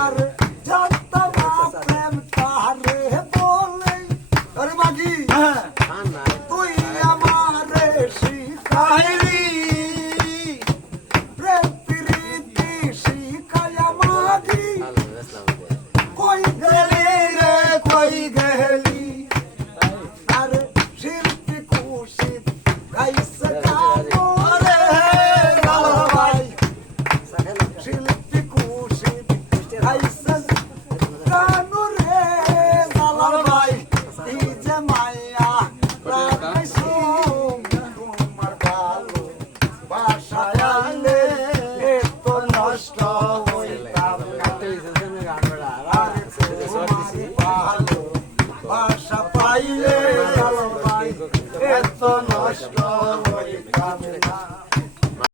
আর যত প্রেম তারে বলে আরে মাগি তুই আমারে শিখাইলি প্রেম প্রীতি শিখায়া মাগি কই গেলি রে কই গেলি আরে শিল্পী কুশিত গাইছে গানো রে ভাই শিল্পী কুশিত গাইছে গানো রে ভাই এই যে মায়া রাখাইছো তোমার ভালো বাসায় আইলে এত নষ্ট হইতাম না ভালো বাসা পাইলে এত নষ্ট হইতাম না